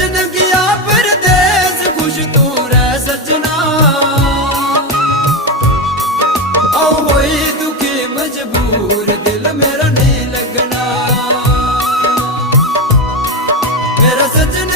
सजन गया परदेस खुश तू रह सजना। आओ होई दुखी मजबूर दिल मेरा नहीं लगना। मेरा सजन